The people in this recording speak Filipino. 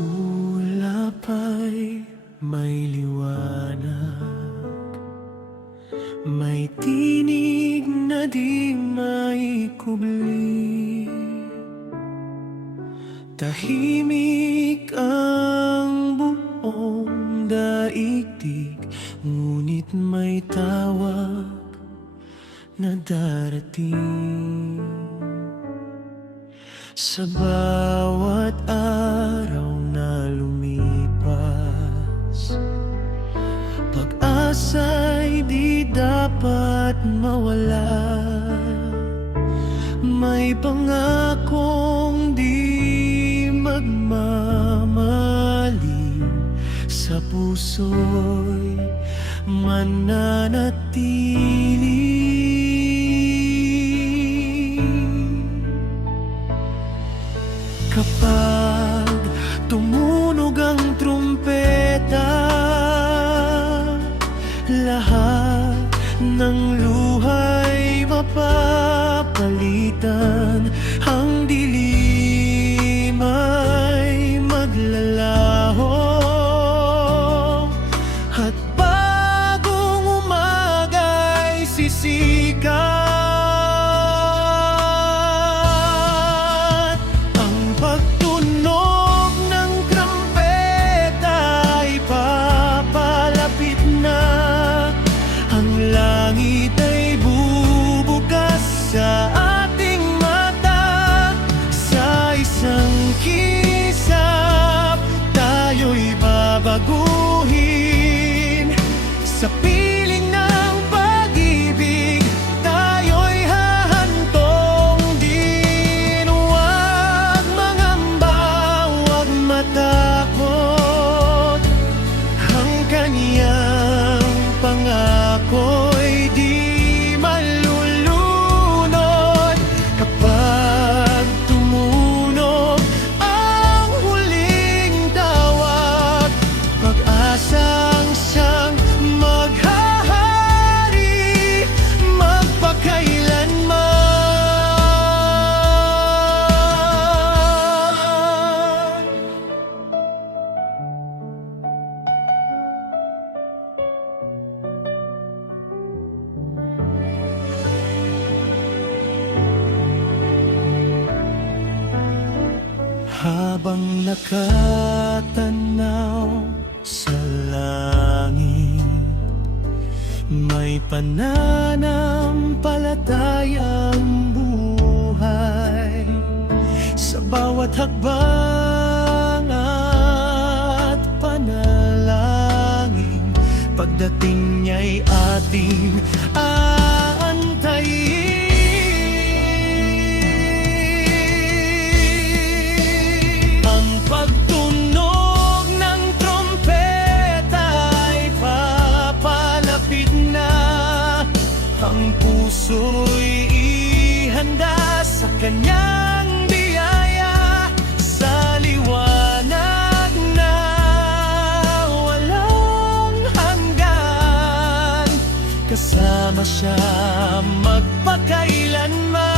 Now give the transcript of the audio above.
ulap ay may liwanag, may tinig na di maikubli. Tahimik ang buong daigdig, ngunit may tawag na darating. Sa bawat araw na lumipas, pag-asa'y di dapat mawala. May pangakong di magmamaling, sa puso'y mananatili. Kapag tumunog ang trumpeta, lahat ng luha'y mapapalitan. Ang dilim ay maglalaho, at bagong umaga'y sisikat. Langit ay bubukas sa ating mata, sa isang kisap tayo'y babaguhin. Sa piling ng pag-ibig tayo'y hahantong din. Huwag mangamba, huwag matakot, ang kaniyang pangako'y di malulunod. Kapag tumunog ang huling tawag, pag-asang siyang maghahari magpakailanman. Habang nakatanaw sa langit, may pananampalatayang buhay. Sa bawat hakbang at panalangin, pagdating niya'y ating aantayin. Pagtunog ng trompeta ay papalapit na, ang puso'y ihanda sa kanyang biyaya. Sa liwanag na walang hanggan, kasama siya magpakailanman.